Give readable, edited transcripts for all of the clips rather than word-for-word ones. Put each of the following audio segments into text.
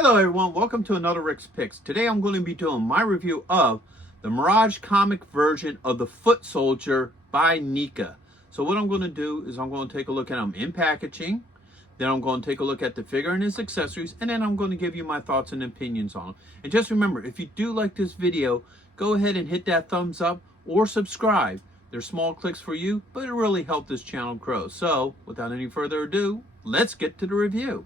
Hello everyone, welcome to another Rick's Picks. Today I'm going to be doing my review of the Mirage comic version of the Foot Soldier by NECA. So what I'm going to do is I'm going to take a look at them in packaging, then I'm going to take a look at the figure and its accessories, and then I'm going to give you my thoughts and opinions on them. And just remember, if you do like this video, go ahead and hit that thumbs up or subscribe. They're small clicks for you, but it really helps this channel grow. So without any further ado, let's get to the review.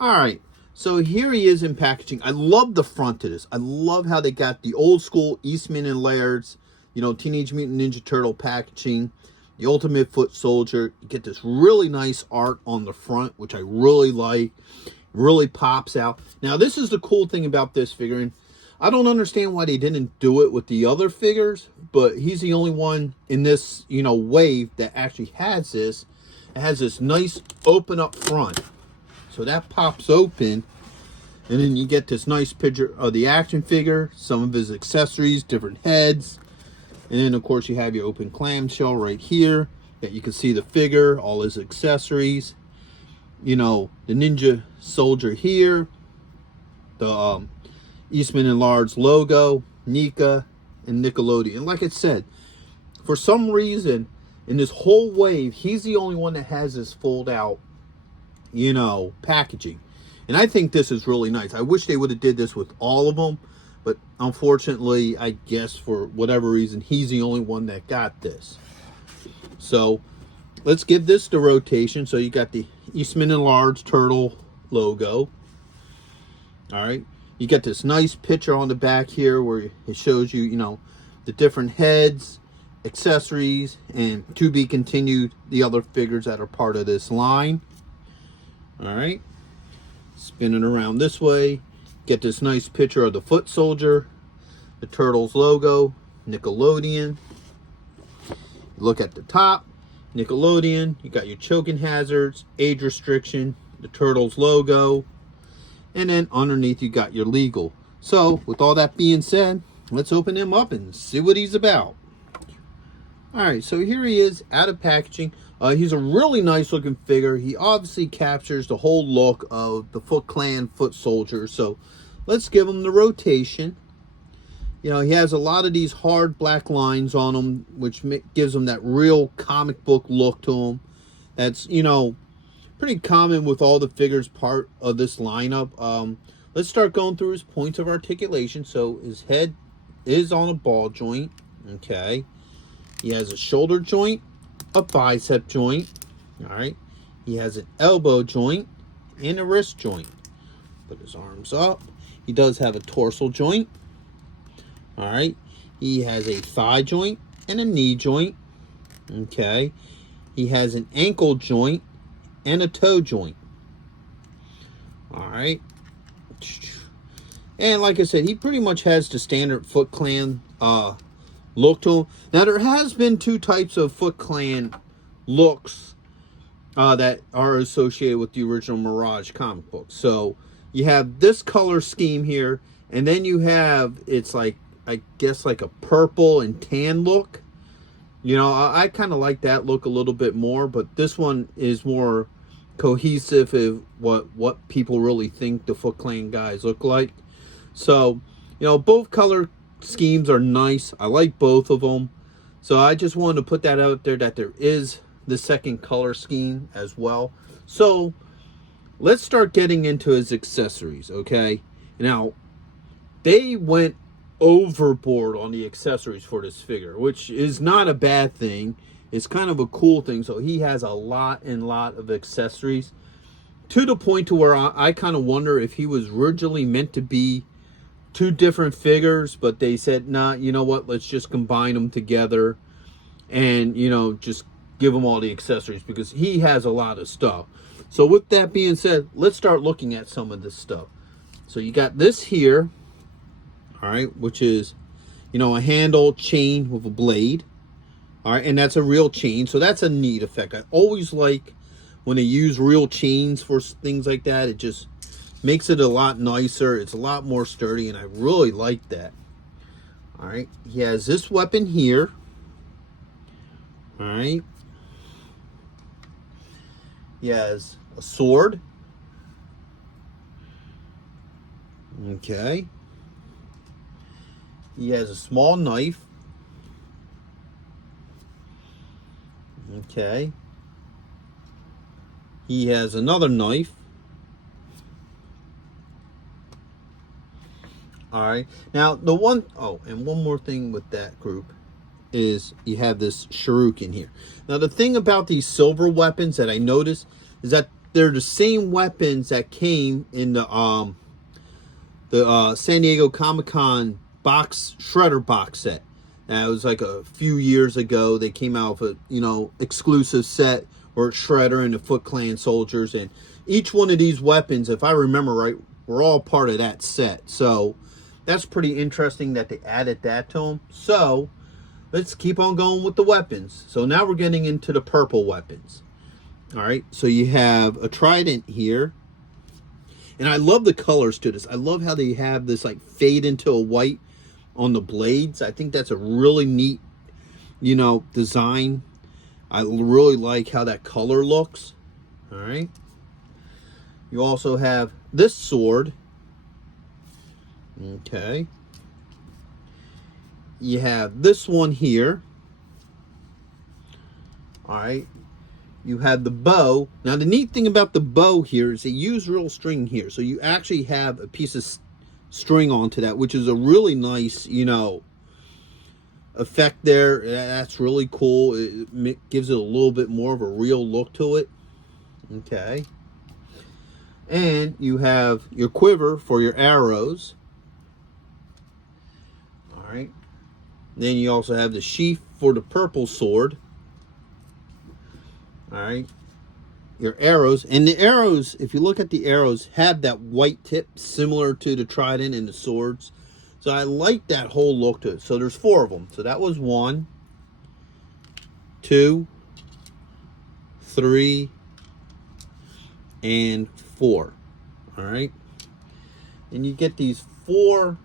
Alright. So here he is in packaging. I love the front of this. I love how they got the old school Eastman and Laird's, Teenage Mutant Ninja Turtle packaging, the Ultimate Foot Soldier. You get this really nice art on the front, which I really like. Really pops out. Now, this is the cool thing about this figurine. I don't understand why they didn't do it with the other figures, but he's the only one in this, wave that actually has this. It has this nice open up front. So that pops open, and then you get this nice picture of the action figure, some of his accessories, different heads, and then of course you have your open clamshell right here that you can see the figure, all his accessories, the Ninja Soldier here, the Eastman and Laird's logo, NECA, and Nickelodeon. Like I said, for some reason in this whole wave, he's the only one that has this fold out packaging, and I think this is really nice. I wish they would have did this with all of them, but unfortunately, I guess for whatever reason, he's the only one that got this. So let's give this the rotation. So you got the Eastman and Laird's turtle logo. All right, you got this nice picture on the back here where it shows you the different heads, accessories, and to be continued the other figures that are part of this line. All right, spin it around this way, get this nice picture of the Foot Soldier, the Turtles logo, Nickelodeon. Look at the top, Nickelodeon. You got your choking hazards, age restriction, the Turtles logo, and then underneath you got your legal. So with all that being said, let's open him up and see what he's about. All right, so here he is out of packaging. He's a really nice looking figure. He obviously captures the whole look of the Foot Clan Foot Soldier. So let's give him the rotation. He has a lot of these hard black lines on him, which gives him that real comic book look to him. That's, pretty common with all the figures part of this lineup. Let's start going through his points of articulation. So his head is on a ball joint. Okay. He has a shoulder joint, a bicep joint. All right. He has an elbow joint and a wrist joint. Put his arms up. He does have a torso joint. All right. He has a thigh joint and a knee joint. Okay. He has an ankle joint and a toe joint. All right. And like I said, he pretty much has the standard Foot Clan look to him. Now, there has been two types of Foot Clan looks that are associated with the original Mirage comic book. So you have this color scheme here, and then you have, it's like, I guess like a purple and tan look. I kind of like that look a little bit more, but this one is more cohesive of what people really think the Foot Clan guys look like. So, both color schemes are nice. I like both of them. So I just wanted to put that out there that there is the second color scheme as well. So let's start getting into his accessories, okay? Now, they went overboard on the accessories for this figure, which is not a bad thing. It's kind of a cool thing. So he has a lot of accessories, to the point to where I kind of wonder if he was originally meant to be two different figures, but they said, nah, you know what, let's just combine them together and just give him all the accessories, because he has a lot of stuff. So with that being said, let's start looking at some of this stuff. So you got this here, all right, which is a handle chain with a blade. All right, and that's a real chain, so that's a neat effect. I always like when they use real chains for things like that. It just makes it a lot nicer. It's a lot more sturdy, and I really like that. All right, he has this weapon here. All right, he has a sword. Okay. He has a small knife. Okay. He has another knife. All right. Now, and one more thing with that group is you have this shuriken here. Now, the thing about these silver weapons that I noticed is that they're the same weapons that came in the San Diego Comic-Con Shredder box set. That was like a few years ago. They came out with a, exclusive set where it's Shredder and the Foot Clan soldiers. And each one of these weapons, if I remember right, were all part of that set. So that's pretty interesting that they added that to them. So let's keep on going with the weapons. So now we're getting into the purple weapons. All right. So you have a trident here. And I love the colors to this. I love how they have this like fade into a white on the blades. I think that's a really neat, design. I really like how that color looks. All right. You also have this sword. Okay. You have this one here. All right. You have the bow. Now, the neat thing about the bow here is they use real string here. So you actually have a piece of string onto that, which is a really nice, effect there. That's really cool. It gives it a little bit more of a real look to it. Okay. And you have your quiver for your arrows. All right. Then you also have the sheath for the purple sword. All right, your arrows. And the arrows, if you look at the arrows, have that white tip similar to the trident and the swords. So I like that whole look to it. So there's 4 of them. So that was 1, 2, 3, and 4. All right. And you get these 4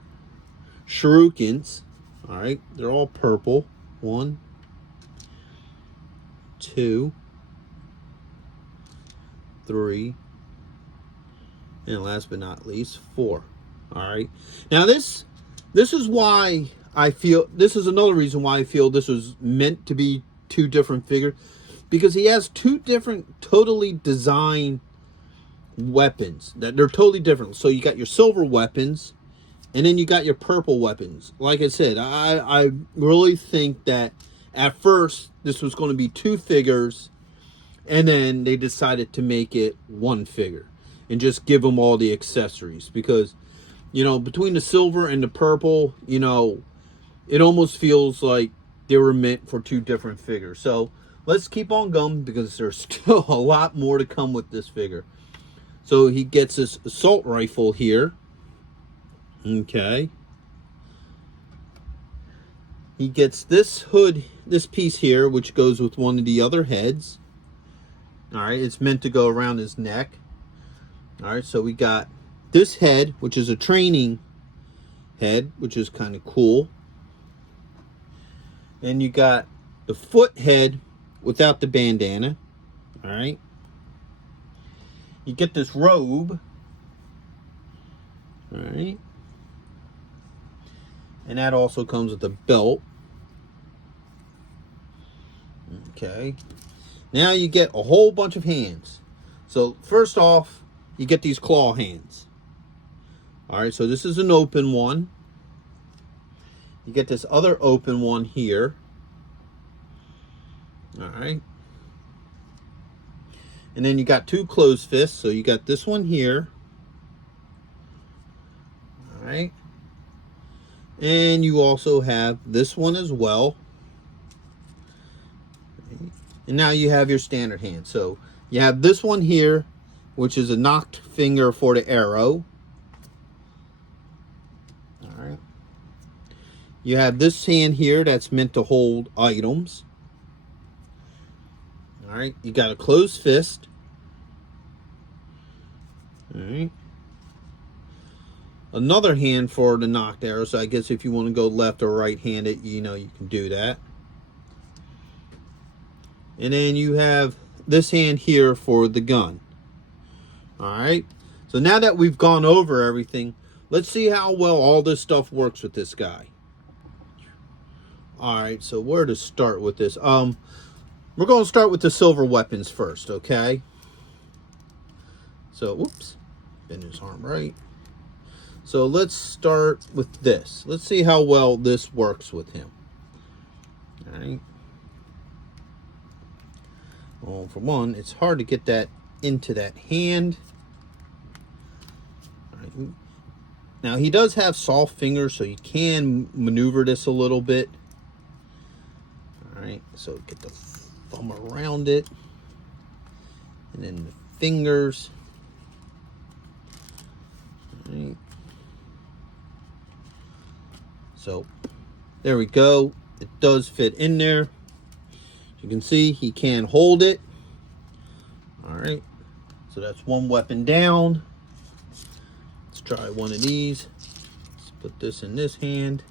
shurikens. All right. They're all purple. 1, 2, 3, and last but not least 4. All right. Now this is why I feel, this is another reason why I feel this was meant to be 2 different figures, because he has 2 different totally designed weapons that they're totally different. So you got your silver weapons, and then you got your purple weapons. Like I said, I really think that at first this was going to be 2 figures. And then they decided to make it 1 figure and just give them all the accessories, because, between the silver and the purple, it almost feels like they were meant for 2 different figures. So let's keep on going, because there's still a lot more to come with this figure. So he gets this assault rifle here. Okay. He gets this hood, this piece here, which goes with one of the other heads. All right, it's meant to go around his neck. All right, so we got this head, which is a training head, which is kind of cool. Then you got the foot head without the bandana. All right. You get this robe. All right. And that also comes with a belt. Okay. Now you get a whole bunch of hands. So first off, you get these claw hands. All right, so this is an open one. You get this other open one here. All right. And then you got 2 closed fists. So you got this one here. All right. And you also have this one as well. And now you have your standard hand. So you have this one here, which is a knocked finger for the arrow. All right. You have this hand here that's meant to hold items. All right. You got a closed fist. All right. Another hand for the knocked arrow. So I guess if you want to go left or right-handed, you can do that. And then you have this hand here for the gun. All right. So now that we've gone over everything, let's see how well all this stuff works with this guy. All right, so where to start with this? We're going to start with the silver weapons first, okay? So, whoops, bend his arm right. So let's start with this. Let's see how well this works with him. All right. Well, for one, it's hard to get that into that hand. All right. Now, he does have soft fingers, so you can maneuver this a little bit. All right, so get the thumb around it. And then the fingers. All right. So, there we go. It does fit in there. As you can see, he can hold it. All right, so that's one weapon down. Let's try one of these. Let's put this in this hand.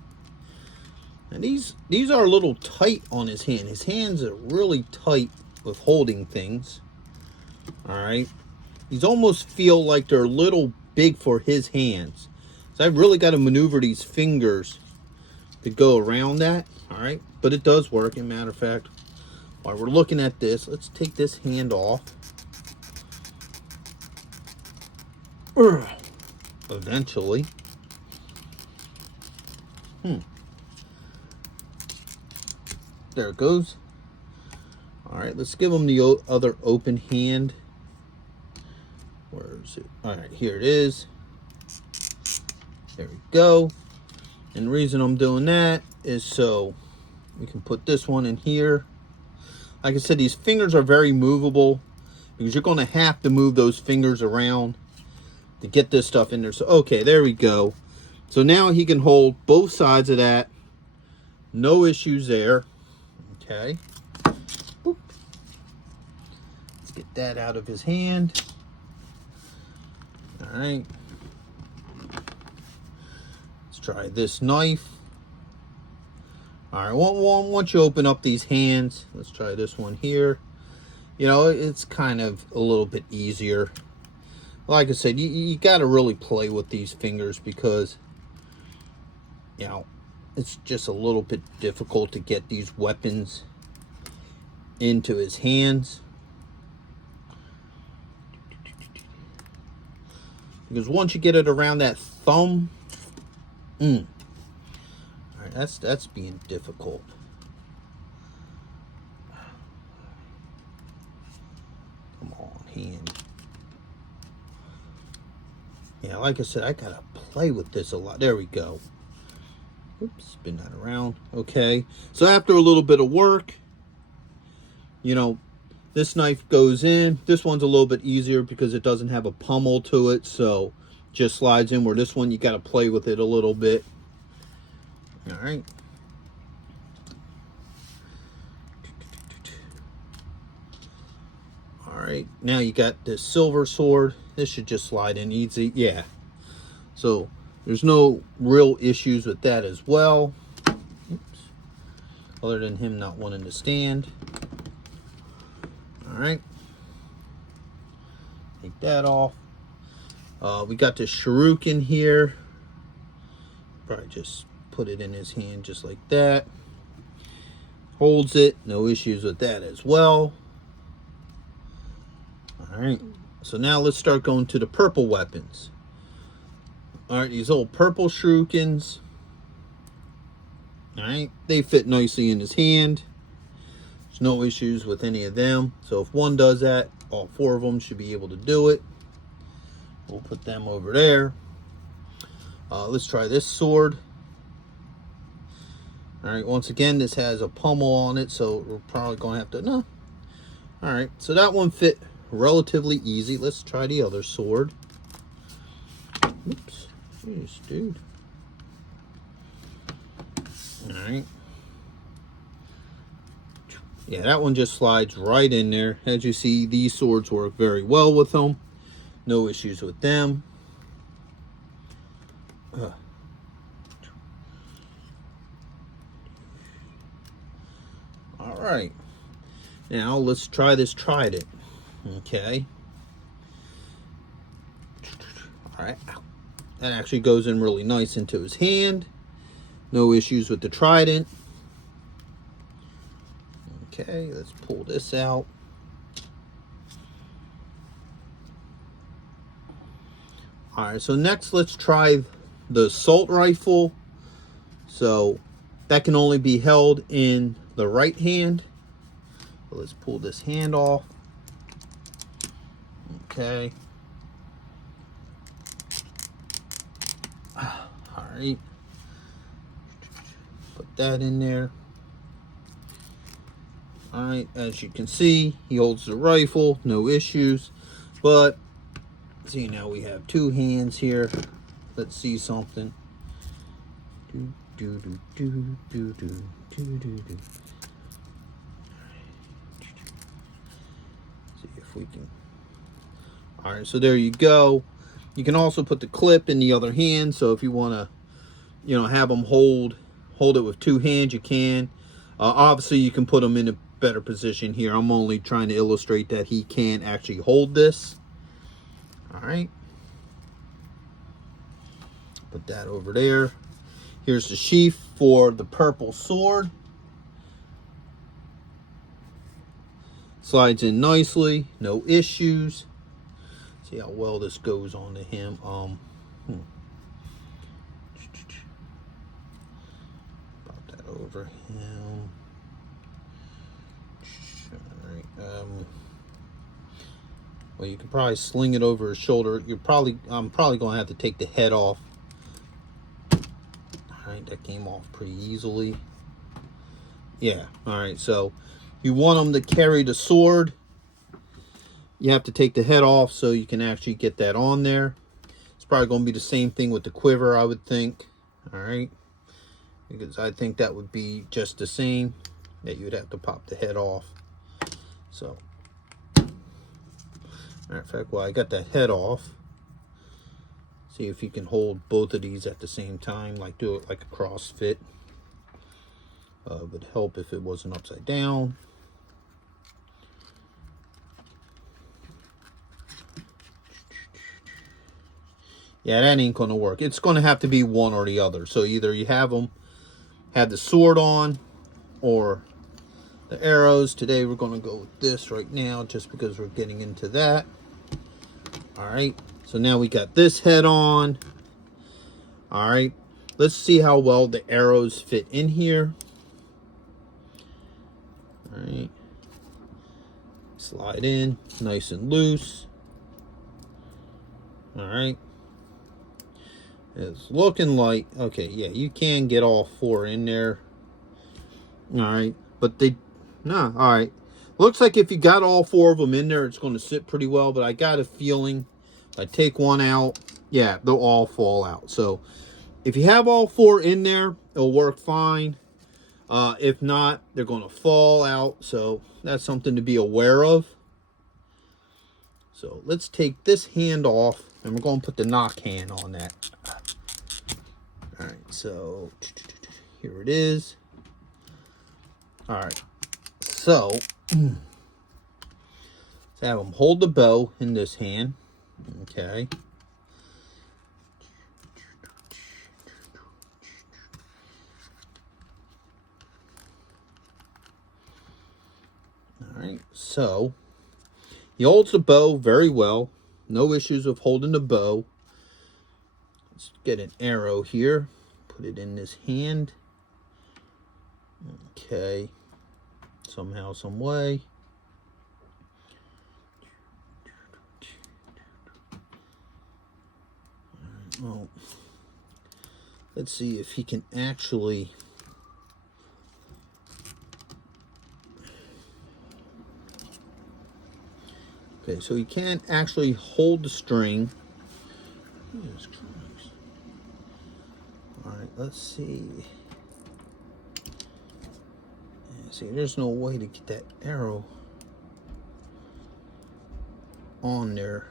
And these are a little tight on his hand. His hands are really tight with holding things. All right, these almost feel like they're a little big for his hands. So I've really got to maneuver these fingers to go around that. All right, but it does work. As a matter of fact, while we're looking at this, let's take this hand off. Eventually. There it goes. All right, let's give him the other open hand. Where is it? All right, here it is. There we go. And the reason I'm doing that is so we can put this one in here. Like I said, these fingers are very movable because you're going to have to move those fingers around to get this stuff in there. So, okay, there we go. So now he can hold both sides of that. No issues there. Okay. Boop. Let's get that out of his hand. All right. Try this knife. All right, once you open up these hands, let's try this one here. You know, it's kind of a little bit easier. Like I said, you got to really play with these fingers because, you know, it's just a little bit difficult to get these weapons into his hands. Because once you get it around that thumb, all right, that's being difficult. Come on, hand. Yeah, like I said, I gotta play with this a lot. There we go. Oops, spin that around. Okay, so after a little bit of work, you know, this knife goes in. This one's a little bit easier because it doesn't have a pommel to it, so just slides in, where this one you got to play with it a little bit. All right. All right, now you got this silver sword. This should just slide in easy. Yeah, so there's no real issues with that as well. Oops. Other than him not wanting to stand. All right, take that off. We got this shuriken here. Probably just put it in his hand just like that. Holds it, no issues with that as well. All right, so now let's start going to the purple weapons. All right, these old purple shurikens. All right, they fit nicely in his hand. There's no issues with any of them. So if one does that, all four of them should be able to do it. We'll put them over there. Let's try this sword. All right, once again, this has a pommel on it, so we're probably going to have to, no. All right, so that one fit relatively easy. Let's try the other sword. Oops, jeez, dude. All right. Yeah, that one just slides right in there. As you see, these swords work very well with them. No issues with them. All right. Now let's try this trident. Okay. All right. that actually goes in really nice into his hand. No issues with the trident. Okay, let's pull this out. Alright, so next let's try the assault rifle. So that can only be held in the right hand. So let's pull this hand off. Okay. Alright. Put that in there. Alright, as you can see, he holds the rifle, no issues. But, see, now we have two hands here. Let's see something. Do, do, do, do, do, do, do, do, do. See if we can. Alright, so there you go. You can also put the clip in the other hand, so if you want to, you know, have them hold it with two hands, you can. Obviously, you can put them in a better position here. I'm only trying to illustrate that he can actually hold this. All right. Put that over there. Here's the sheath for the purple sword. Slides in nicely, no issues. See how well this goes on to him. Pop that over him. All right. Well, you could probably sling it over his shoulder. I'm probably going to have to take the head off. All right, that came off pretty easily. Yeah. All right. So you want him to carry the sword. You have to take the head off so you can actually get that on there. It's probably going to be the same thing with the quiver, I would think. All right. Because I think that would be just the same, that you would have to pop the head off. So, matter of fact, well, I got that head off. See if you can hold both of these at the same time, like do it like a cross fit. Would help if it wasn't upside down. Yeah, that ain't going to work. It's going to have to be one or the other. So either you have the sword on or the arrows. Today we're going to go with this right now just because we're getting into that. All right. So now we got this head on. All right. Let's see how well the arrows fit in here. All right. Slide in nice and loose. All right. It's looking like, okay, yeah, you can get all four in there. All right, but all right. Looks like if you got all four of them in there, it's going to sit pretty well, but I got a feeling if I take one out, yeah, they'll all fall out. So if you have all four in there, it'll work fine. If not, they're going to fall out. So that's something to be aware of. So let's take this hand off, and we're going to put the knock hand on that. All right, so here it is. All right, so let's have him hold the bow in this hand. Okay. All right, so he holds the bow very well. No issues with holding the bow. Let's get an arrow here. Put it in this hand. Okay. Somehow, some way. Well, let's see if he can actually... Okay, so he can't actually hold the string. All right, let's see. See, there's no way to get that arrow on there.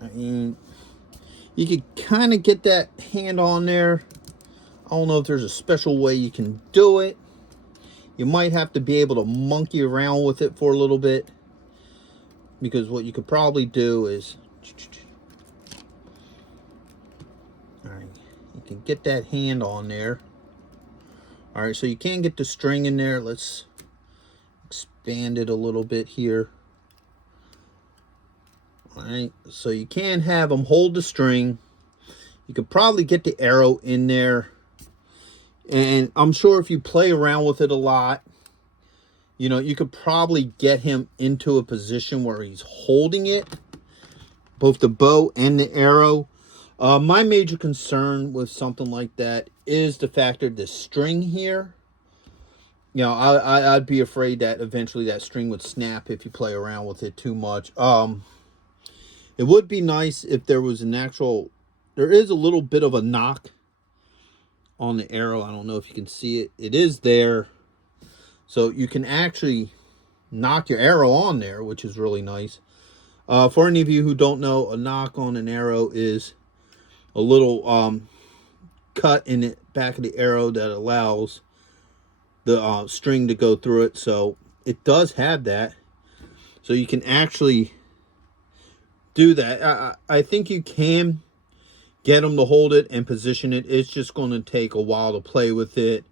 I mean, you could kind of get that hand on there. I don't know if there's a special way you can do it. You might have to be able to monkey around with it for a little bit, because what you could probably do is, all right, you can get that hand on there. All right, so you can get the string in there. Let's expand it a little bit here. All right, so you can have them hold the string. You could probably get the arrow in there. And I'm sure if you play around with it a lot, you know, you could probably get him into a position where he's holding it, both the bow and the arrow. My major concern with something like that is the fact of the string here. You know, I'd be afraid that eventually that string would snap if you play around with it too much. It would be nice if there was an actual, there is a little bit of a knock on the arrow. I don't know if you can see it. It is there. So you can actually knock your arrow on there, which is really nice. For any of you who don't know, a knock on an arrow is a little cut in the back of the arrow that allows the string to go through it. So it does have that. So you can actually do that. I think you can get them to hold it and position it. It's just going to take a while to play with it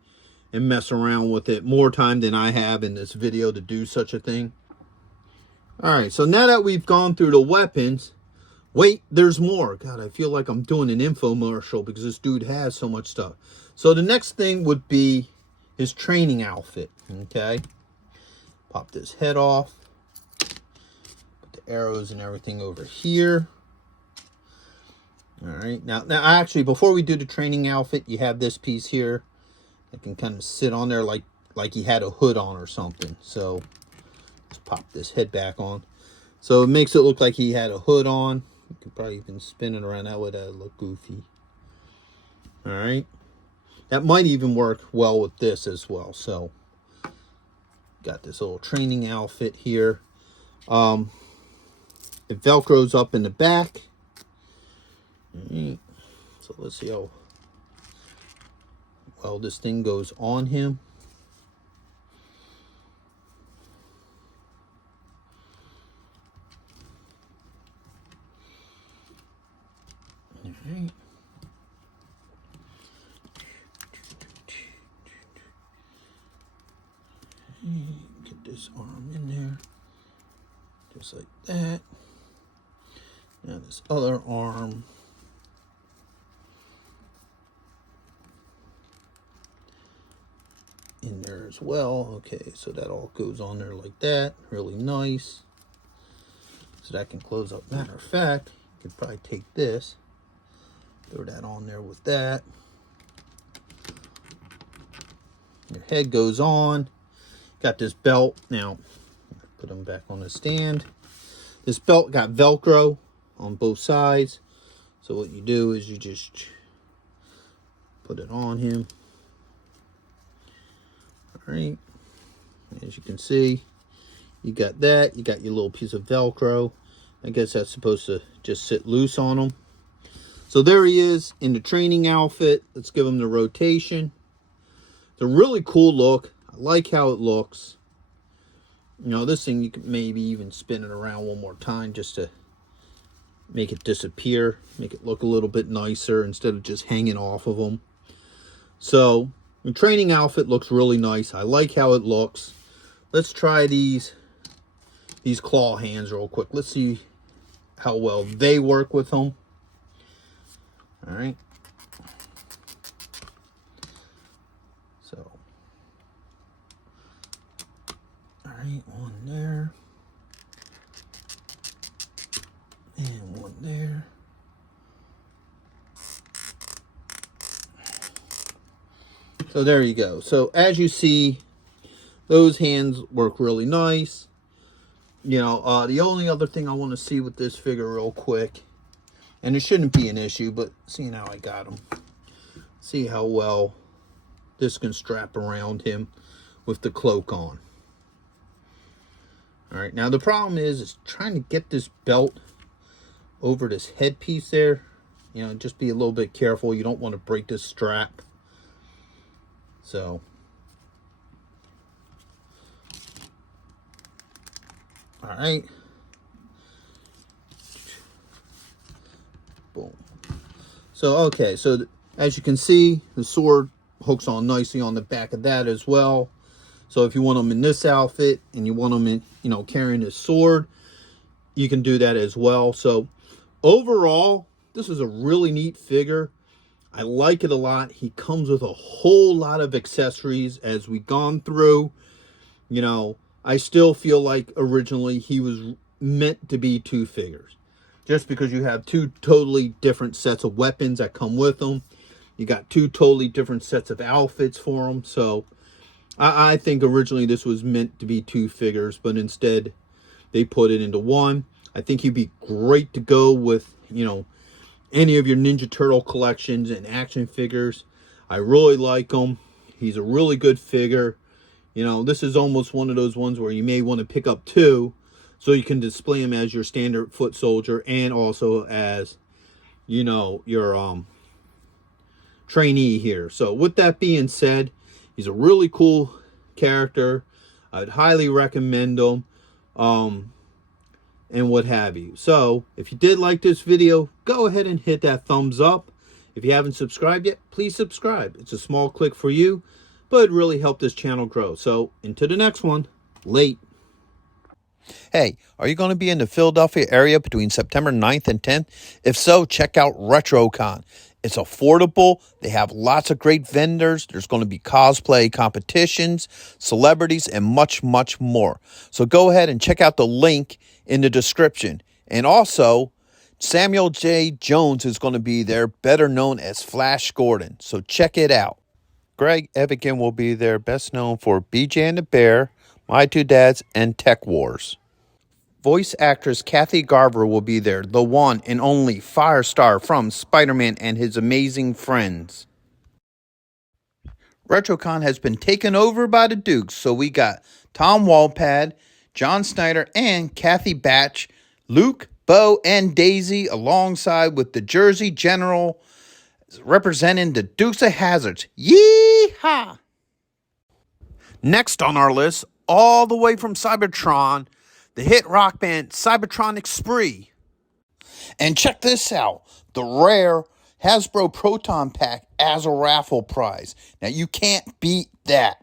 and mess around with it, more time than I have in this video to do such a thing. All right, so now that we've gone through the weapons, wait, there's more. God, I feel like I'm doing an infomercial because this dude has so much stuff. So the next thing would be his training outfit, okay? Pop this head off. Put the arrows and everything over here. All right, now actually, before we do the training outfit, you have this piece here that can kind of sit on there like he had a hood on or something. So let's pop this head back on. So it makes it look like he had a hood on. You could probably even spin it around that way. That would look goofy. All right, that might even work well with this as well. So got this little training outfit here. It velcros up in the back. Right. So let's see how well this thing goes on him. All right. Get this arm in there, just like that. Now this other arm. In there as well. Okay, so that all goes on there like that. Really nice. So that can close up. Matter of fact, you could probably take this, throw that on there with that. Your head goes on. Got this belt. Now, put them back on the stand. This belt got Velcro on both sides. So what you do is you just put it on him. All right, as you can see, you got that. You got your little piece of Velcro. I guess that's supposed to just sit loose on him. So there he is in the training outfit. Let's give him the rotation. It's a really cool look. I like how it looks. You know, this thing, you can maybe even spin it around one more time just to make it disappear, make it look a little bit nicer instead of just hanging off of them. So the training outfit looks really nice. I like how it looks. Let's try these claw hands real quick. Let's see how well they work with them. All right. So, all right, one there. And one there. So there you go. So as you see, those hands work really nice. You know, the only other thing I want to see with this figure real quick, and it shouldn't be an issue, but see now I got him. See how well this can strap around him with the cloak on. All right, now the problem is trying to get this belt over this headpiece there. You know, just be a little bit careful. You don't want to break this strap. So, All right. Boom. So, okay. So, as you can see, the sword hooks on nicely on the back of that as well. So, if you want them in this outfit and you want them in, you know, carrying his sword, you can do that as well. So, overall, this is a really neat figure. I like it a lot. He comes with a whole lot of accessories as we've gone through. You know, I still feel like originally he was meant to be two figures. Just because you have two totally different sets of weapons that come with them. You got two totally different sets of outfits for them. So, I think originally this was meant to be two figures, but instead they put it into one. I think he'd be great to go with, you know, any of your Ninja Turtle collections and action figures. I really like him. He's a really good figure. You know, this is almost one of those ones where you may want to pick up two so you can display him as your standard foot soldier and also as, you know, your trainee here. So with that being said, he's a really cool character. I'd highly recommend him. And what have you. So, if you did like this video, go ahead and hit that thumbs up. If you haven't subscribed yet, please subscribe. It's a small click for you, but it really helped this channel grow. So, into the next one. Late. Hey, are you going to be in the Philadelphia area between September 9th and 10th? If so, check out RetroCon. It's affordable. They have lots of great vendors. There's going to be cosplay competitions, celebrities, and much, much more. So go ahead and check out the link in the description. And also, Samuel J. Jones is going to be there, better known as Flash Gordon. So check it out. Greg Evigan will be there, best known for BJ and the Bear, My Two Dads, and Tech Wars. Voice actress Kathy Garver will be there, the one and only Firestar from Spider-Man and His Amazing Friends. RetroCon has been taken over by the Dukes, so we got Tom Walpad, John Snyder, and Kathy Batch, Luke, Bo, and Daisy, alongside with the Jersey General representing the Dukes of Hazzards. Yee-haw! Next on our list, all the way from Cybertron, the hit rock band Cybertronic Spree. And check this out, the rare Hasbro Proton Pack as a raffle prize. Now you can't beat that.